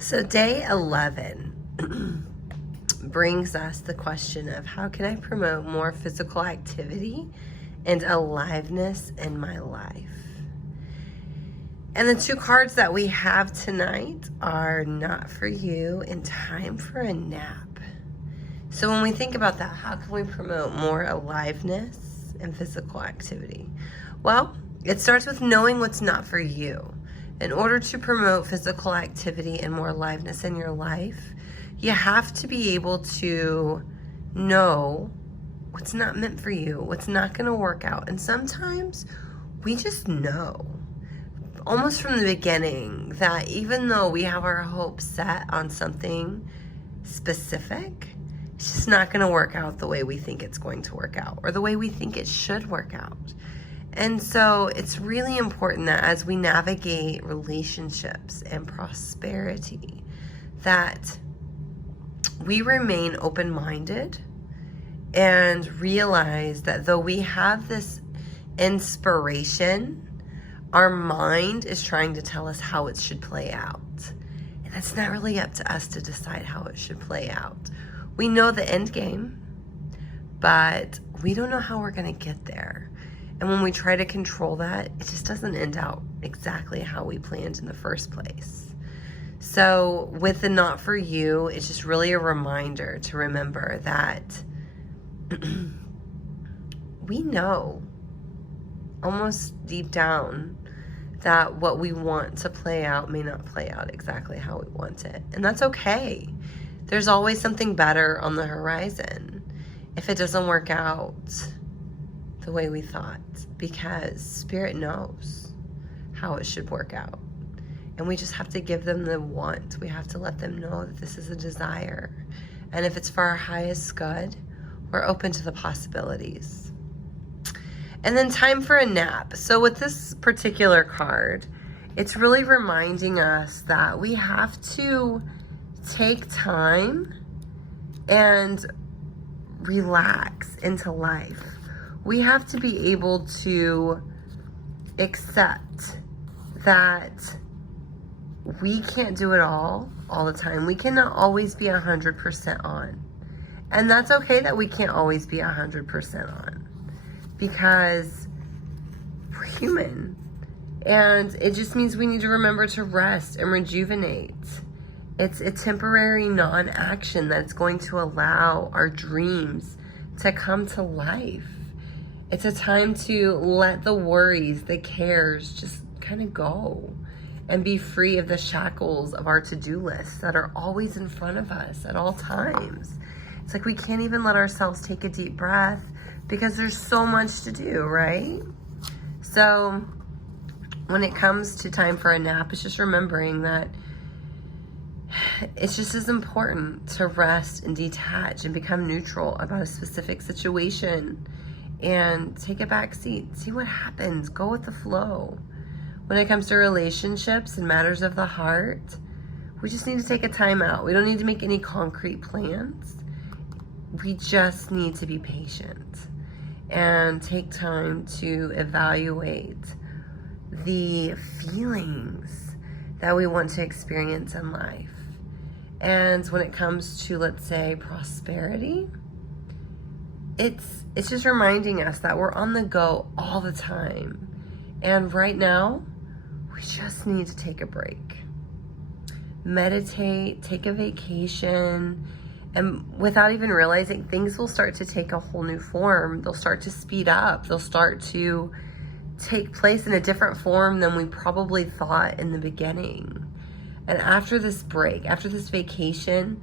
So day 11 brings us the question of how can I promote more physical activity and aliveness in my life? And the two cards that we have tonight are Not For You and Time for a Nap. So when we think about that, how can we promote more aliveness and physical activity? Well, it starts with knowing what's not for you. In order to promote physical activity and more aliveness in your life, you have to be able to know what's not meant for you, what's not going to work out. And sometimes we just know, almost from the beginning, that even though we have our hopes set on something specific, it's just not going to work out the way we think it's going to work out or the way we think it should work out. And so it's really important that as we navigate relationships and prosperity, that we remain open-minded and realize that though we have this inspiration, our mind is trying to tell us how it should play out. And it's not really up to us to decide how it should play out. We know the end game, but we don't know how we're going to get there. And when we try to control that, it just doesn't end out exactly how we planned in the first place. So with the Not For You, it's just really a reminder to remember that we know almost deep down that what we want to play out may not play out exactly how we want it. And that's okay. There's always something better on the horizon if it doesn't work out the way we thought, because Spirit knows how it should work out. And we just have to give them the want. We have to let them know that this is a desire. And if it's for our highest good, we're open to the possibilities. And then Time for a Nap. So with this particular card, it's really reminding us that we have to take time and relax into life. We have to be able to accept that we can't do it all the time. We cannot always be 100% on. And that's okay that we can't always be 100% on, because we're human. And it just means we need to remember to rest and rejuvenate. It's a temporary non-action that's going to allow our dreams to come to life. It's a time to let the worries, the cares just kind of go and be free of the shackles of our to-do lists that are always in front of us at all times. It's like we can't even let ourselves take a deep breath because there's so much to do, right? So when it comes to time for a nap, it's just remembering that it's just as important to rest and detach and become neutral about a specific situation and take a back seat, see what happens, go with the flow. When it comes to relationships and matters of the heart, we just need to take a time out. We don't need to make any concrete plans. We just need to be patient and take time to evaluate the feelings that we want to experience in life. And when it comes to, let's say, prosperity, it's just reminding us that we're on the go all the time. And right now, we just need to take a break. Meditate, take a vacation, and without even realizing, things will start to take a whole new form. They'll start to speed up. They'll start to take place in a different form than we probably thought in the beginning. And after this break, after this vacation,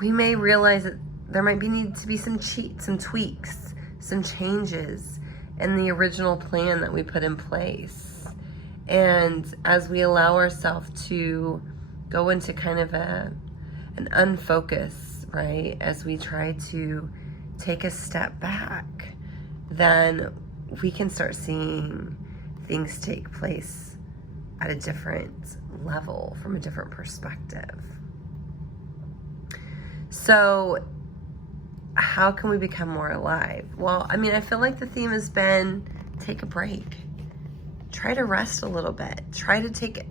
we may realize that there might need to be some tweaks, some changes in the original plan that we put in place. And as we allow ourselves to go into kind of an unfocus, right, as we try to take a step back, then we can start seeing things take place at a different level, from a different perspective. So how can we become more alive? Well, I mean, I feel like the theme has been take a break. Try to rest a little bit. Try to take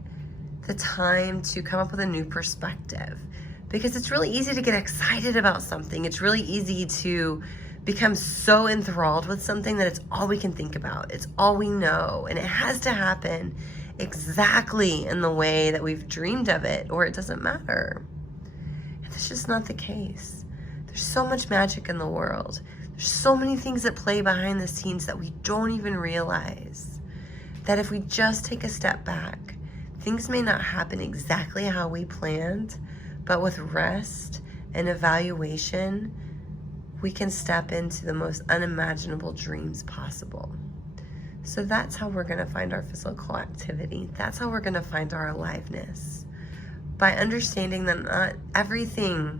the time to come up with a new perspective. Because it's really easy to get excited about something. It's really easy to become so enthralled with something that it's all we can think about. It's all we know. And it has to happen exactly in the way that we've dreamed of it, or it doesn't matter. And that's just not the case. There's so much magic in the world. There's so many things that play behind the scenes that we don't even realize. That if we just take a step back, things may not happen exactly how we planned, but with rest and evaluation, we can step into the most unimaginable dreams possible. So that's how we're going to find our physical activity. That's how we're going to find our aliveness. By understanding that not everything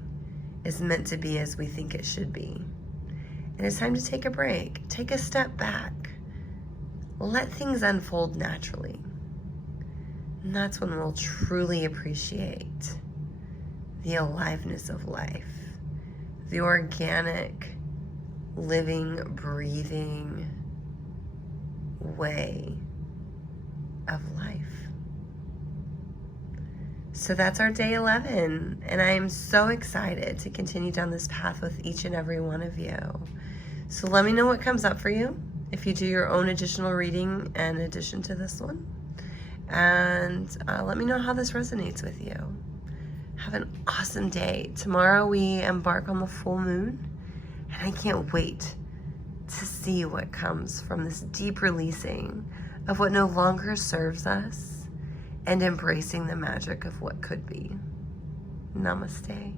is meant to be as we think it should be. And it's time to take a break. Take a step back. Let things unfold naturally. And that's when we'll truly appreciate the aliveness of life, the organic, living, breathing way of life. So that's our day 11, and I am so excited to continue down this path with each and every one of you. So let me know what comes up for you if you do your own additional reading in addition to this one, and let me know how this resonates with you. Have an awesome day. Tomorrow we embark on the full moon, and I can't wait to see what comes from this deep releasing of what no longer serves us and embracing the magic of what could be. Namaste.